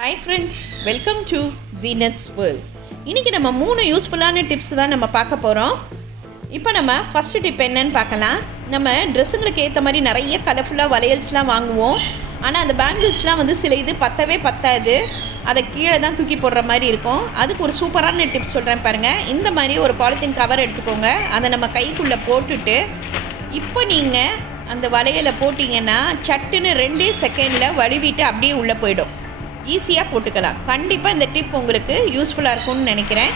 Hi friends welcome to Jeenat's world இன்றைக்கி நம்ம மூணு யூஸ்ஃபுல்லான டிப்ஸ் தான் நம்ம பார்க்க போகிறோம் இப்போ நம்ம ஃபஸ்ட்டு டிப் என்னன்னு பார்க்கலாம். நம்ம ட்ரெஸ்ஸுங்களுக்கு ஏற்ற மாதிரி நிறைய கலர்ஃபுல்லாக வளையல்ஸ்லாம் வாங்குவோம். ஆனால் அந்த பேங்கிள்ஸ்லாம் வந்து சில இது பத்தவே பத்தாது. அதை கீழே தான் தூக்கி போடுற மாதிரி இருக்கும். அதுக்கு ஒரு சூப்பரான டிப் சொல்கிறேன் பாருங்கள் இந்த மாதிரி ஒரு பாலித்தீன் கவர் எடுத்துக்கோங்க. அதை நம்ம கைக்குள்ளே போட்டுட்டு இப்போ நீங்கள் அந்த வளையலை போட்டிங்கன்னா சட்டுன்னு ரெண்டே செகண்டில் வழுவிட்டு அப்படியே உள்ளே போயிடும். ஈஸியாக போட்டுக்கலாம். கண்டிப்பாக இந்த டிப் உங்களுக்கு யூஸ்ஃபுல்லாக இருக்கும்னு நினைக்கிறேன்.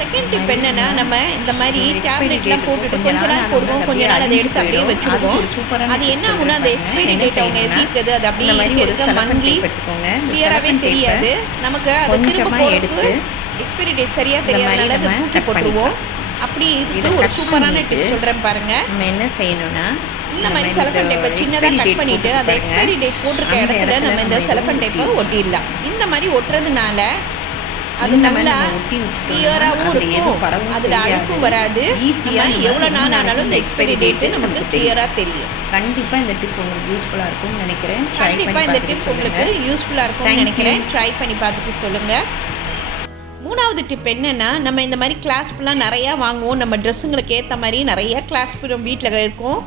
செகண்ட் டிப் என்னென்னா நம்ம இந்த மாதிரி டேப்லெட்லாம் போட்டுட்டு கொஞ்ச நாள் போடுவோம். கொஞ்ச நாள் அதை எடுத்து அப்படியே வச்சுருவோம் அது என்ன ஆகும்னா அந்த எக்ஸ்பைரி டேட் அவங்க தீர்க்குது அது அப்படியே இருக்க இருக்க மங்கி. கிளியராகவே தெரியாது. நமக்கு அதை திரும்ப போடுறதுக்கு எக்ஸ்பைரி டேட் சரியாக தெரியாதனால அதை தூக்கி போட்டுருவோம். அப்படி இதுக்கு ஒரு சூப்பரான டிப் சொல்கிறேன் பாருங்கள் நம்ம என்ன செய்யணும்னா இந்த மாதிரி செலஃபன் டேப்பை சின்னதாக கட் பண்ணிட்டு அந்த எக்ஸ்பைரி டேட் போட்டிருக்க இடத்துல நம்ம இந்த செலஃபன் டேப்பை ஒட்டிடலாம். இந்த மாதிரி ஒட்டுறதுனால அது நல்லா கிளியராகவும் இருக்கும். அதில் அழுக்கும் வராது. ஈஸியாக எவ்வளோ நாள் ஆனாலும் இந்த எக்ஸ்பைரி டேட்டு நமக்கு கிளியராக தெரியும். கண்டிப்பாக இந்த டிப் உங்களுக்கு யூஸ்ஃபுல்லாக இருக்கும்னு நினைக்கிறேன். கண்டிப்பாக பண்ணி இந்த டிப் சொல்லுங்க. உங்களுக்கு யூஸ்ஃபுல்லாக Thank இருக்கும்னு. நினைக்கிறேன். ட்ரை பண்ணி பார்த்துட்டு சொல்லுங்கள் மூணாவது டிப் என்னென்னா நம்ம இந்த மாதிரி கிளாஸ்ப்லாம் நிறையா வாங்குவோம். நம்ம ட்ரெஸ்ஸுங்களுக்கு ஏற்ற மாதிரி நிறைய கிளாஸ்ப் வீட்டில் இருக்கும்.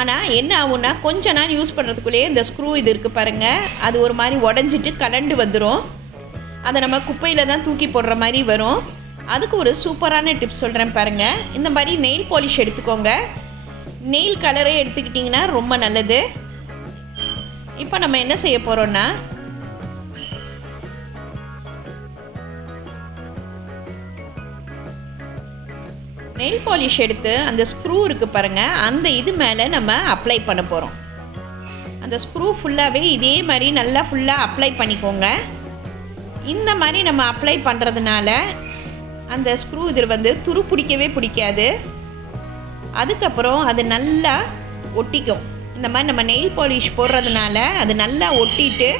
ஆனால் என்ன ஆகும்னா கொஞ்ச நாள் யூஸ் பண்ணுறதுக்குள்ளேயே இந்த ஸ்க்ரூ இது இருக்குது பாருங்கள் அது ஒரு மாதிரி உடஞ்சிட்டு கலண்டு வந்துடும் அதை நம்ம குப்பையில் தான் தூக்கி போடுற மாதிரி வரும். அதுக்கு ஒரு சூப்பரான டிப் சொல்கிறேன் பாருங்கள் இந்த மாதிரி நெயில் பாலிஷ் எடுத்துக்கோங்க. நெயில் கலரே எடுத்துக்கிட்டிங்கன்னா ரொம்ப நல்லது. இப்போ நம்ம என்ன செய்ய போகிறோன்னா நெயில் பாலிஷ் எடுத்து அந்த ஸ்க்ரூ இருக்குது பாருங்கள் அந்த இது மேலே நம்ம அப்ளை பண்ண போகிறோம் அந்த ஸ்க்ரூ ஃபுல்லாகவே இதே மாதிரி நல்லா ஃபுல்லாக அப்ளை பண்ணிக்கோங்க. இந்த மாதிரி நம்ம அப்ளை பண்ணுறதுனால அந்த ஸ்க்ரூ இது வந்து துரு பிடிக்கவே பிடிக்காது. அதுக்கப்புறம் அது நல்லா ஒட்டிக்கும். இந்த மாதிரி நம்ம நெயில் பாலிஷ் போடுறதுனால அது நல்லா ஒட்டிட்டு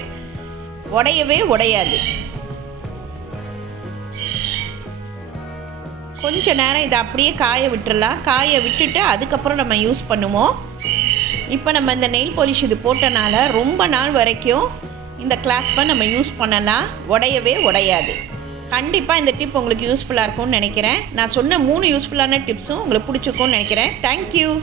உடையவே உடையாது. கொஞ்சம் நேரம் இதை அப்படியே காய விட்டுறலாம். காய விட்டுட்டு அதுக்கப்புறம் நம்ம யூஸ் பண்ணுவோம். இப்போ நம்ம இந்த நெயில் பாலிஷ் இது போட்டனால ரொம்ப நாள் வரைக்கும் இந்த கிளாஸ்பை நம்ம யூஸ் பண்ணலாம். உடையவே உடையாது. கண்டிப்பாக இந்த டிப் உங்களுக்கு யூஸ்ஃபுல்லாக இருக்கும்னு நினைக்கிறேன். நான் சொன்ன மூணு யூஸ்ஃபுல்லான டிப்ஸும் உங்களுக்கு பிடிச்சிருக்கும்னு நினைக்கிறேன். தேங்க்யூ